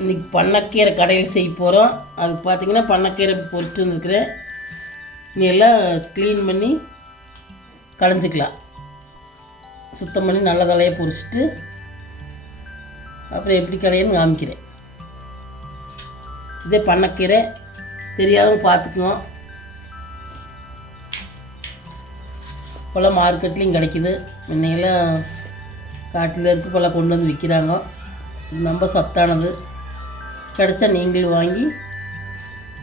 இன்றைக்கி பண்ணக்கீரை கடையில் செய்ய போகிறோம் அதுக்கு பார்த்தீங்கன்னா பண்ணக்கீரை பொறிட்டு வந்துருக்குறேன். நீ எல்லாம் க்ளீன் பண்ணி கடைஞ்சிக்கலாம். சுத்தம் பண்ணி நல்ல தலையை பொரிச்சிட்டு அப்புறம் எப்படி கடையன்னு காமிக்கிறேன். இதே பண்ணக்கீரை தெரியாதவங்க பார்த்துக்குவோம் இப்போல்லாம் மார்க்கெட்லேயும் கிடைக்குது. முன்னையெல்லாம் காட்டில் இருக்கு இப்போல்லாம் கொண்டு வந்து விற்கிறாங்க ரொம்ப சத்தானது. கிடச்சா நீங்களும் வாங்கி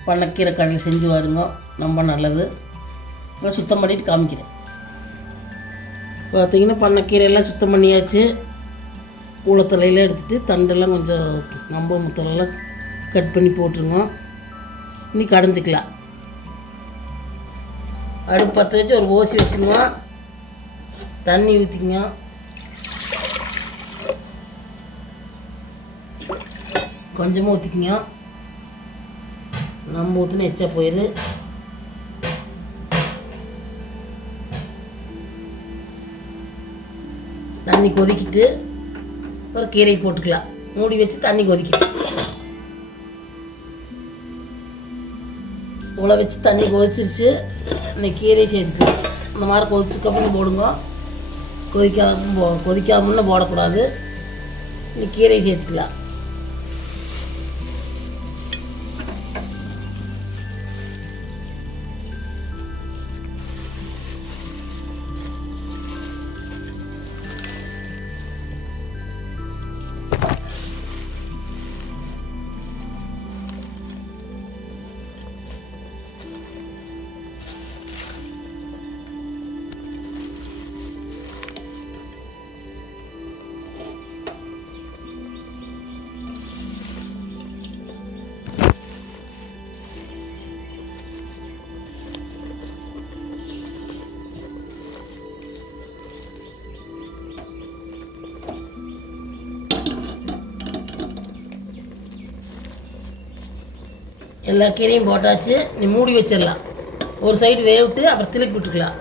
பண்ணக்கீரை கடையில் செஞ்சு வாருங்க. ரொம்ப நல்லது. நான் சுத்தம் பண்ணிட்டு காமிக்கிறேன். பார்த்தீங்கன்னா பண்ணக்கீரையெல்லாம் சுத்தம் பண்ணியாச்சு. உளத்தலையெல்லாம் எடுத்துகிட்டு தண்டெல்லாம் கொஞ்சம் நம்ப முத்தலெல்லாம் கட் பண்ணி போட்டுருங்க. இனி கடைஞ்சிக்கலாம். அடுப்பு பற்ற வச்சு ஒரு ஓசி வச்சுங்க. தண்ணி ஊற்றிங்க கொஞ்சமாக ஊற்றிக்கிங்க நம்ம ஊற்றின எச்சா போயிடு தண்ணி கொதிக்கிட்டு ஒரு கீரை போட்டுக்கலாம். மூடி வச்சு தண்ணி கொதிக்கிட்டு உழை வச்சு தண்ணி கொதிச்சிருச்சு. இந்த கீரையை சேர்த்துக்கலாம் இந்த மாதிரி கொதிச்சுக்கப்புறம் போடுங்க. கொதிக்காம போ கொதிக்காமன்னு போடக்கூடாது. இந்த கீரையை சேர்த்துக்கலாம். எல்லா கீரையும் போட்டாச்சு. நீ மூடி வச்சிடலாம். ஒரு சைடு வேவிட்டு அப்புறம் திருப்பி விட்டுக்கலாம்.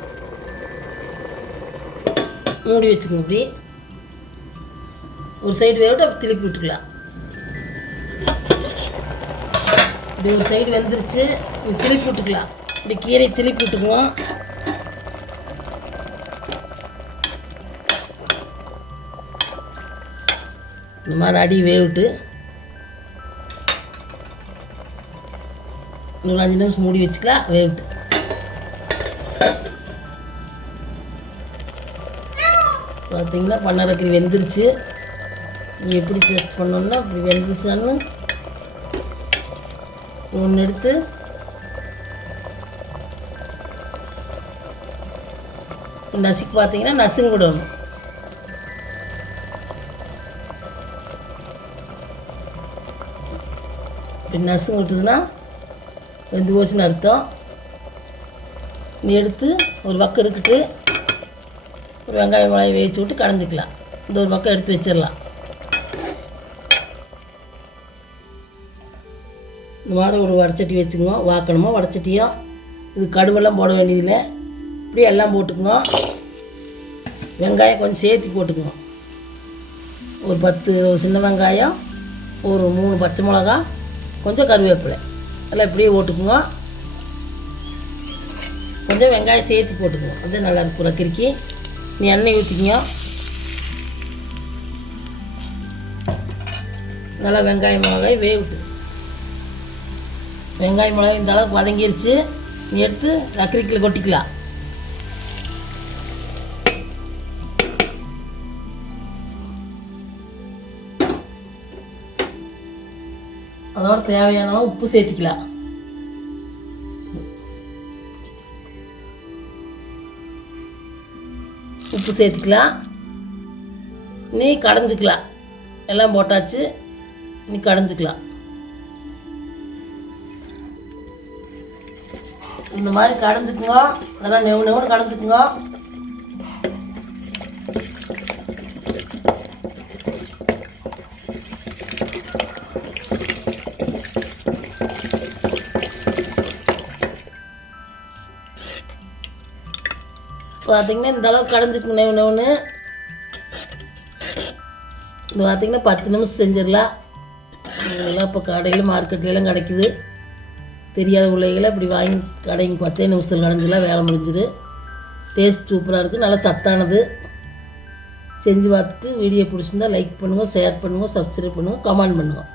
மூடி வச்சுக்கோங்க இப்படி. ஒரு சைடு வேவிட்டு அப்புறம் திருப்பி விட்டுக்கலாம். இப்படி ஒரு சைடு வெந்துருச்சு. நீ திருப்பி விட்டுக்கலாம். இப்படி கீரை திருப்பி விட்டுக்குவோம். இந்த மாதிரி அடி வேவிட்டு ஒரு அஞ்சு நிமிஷம் மூடி வச்சுக்கலாம் வேவிட்டு. பார்த்தீங்களா பண்ணரக்கறி வெந்துருச்சு. நீ எப்படி டேஸ்ட் பண்ணோன்னா இப்படி வெந்துருச்சான்னு ஒன்று எடுத்து நசுக்கு பார்த்தீங்கன்னா நசுங்க விடும் இப்படி நசுங்க விட்டுதுன்னா வெந்து போச்சுன்னு அர்த்தம். நீ எடுத்து ஒரு பக்கம் இருக்கிட்டு ஒரு வெங்காயம் மிளகாய் வேவிச்சு விட்டு கடைஞ்சிக்கலாம். இந்த ஒரு பக்கம் எடுத்து வச்சிடலாம். இந்த மாதிரி ஒரு வடச்சட்டி வச்சுக்கோங்க. வாக்கணுமோ வடச்சட்டியோ? இது கடுவெல்லாம் போட வேண்டியதில்லை. இப்படி எல்லாம் போட்டுக்குங்க. வெங்காயம் கொஞ்சம் சேர்த்து போட்டுக்குங்க. ஒரு பத்து இருபது சின்ன வெங்காயம் ஒரு மூணு பச்சை மிளகா கொஞ்சம் கருவேப்பிலை. எல்லாம் இப்படியே ஓட்டுக்குங்க. கொஞ்சம் வெங்காயம் சேர்த்து போட்டுக்குவோம் அது நல்லா இருக்கும் ரக்கிரிக்கி நீ எண்ணெய் ஊற்றிக்கிங்க நல்லா வெங்காயம் மிளகாய் வேவிட்டு. வெங்காயம் மிளகாய் இந்த அளவுக்கு வதங்கிருச்சு. நீ எடுத்து ரக்கிரிக்கில் கொட்டிக்கலாம். அதோட தேவையான அளவு உப்பு சேர்த்துக்கலாம் உப்பு சேர்த்துக்கலாம் நீ கடைஞ்சிக்கலாம் எல்லாம் போட்டாச்சு. நீ கடைஞ்சிக்கலாம் இந்த மாதிரி கடைஞ்சிக்குங்க. நல்லா நெவு நெவுன்னு கடைஞ்சிக்குங்க. பார்த்தீங்கன்னா இந்த அளவுக்கு கடைஞ்சிக்கணும் இன்னொன்று இது பார்த்திங்கன்னா பத்து நிமிஷம் செஞ்சிடலாம். இதெல்லாம் இப்போ கடையில் மார்க்கெட்லாம் கிடைக்குது. தெரியாத பிள்ளைகளை இப்படி வாங்கி கடைங்க பத்தே நிமிஷத்தில் கடைஞ்சலாம் வேலை முடிஞ்சிடு டேஸ்ட் சூப்பராக இருக்குது நல்லா சத்தானது. செஞ்சு பார்த்துட்டு வீடியோ பிடிச்சிருந்தா லைக் பண்ணுங்கள் ஷேர் பண்ணுங்கள் சப்ஸ்கிரைப் பண்ணுங்கள் கமெண்ட் பண்ணுங்கள்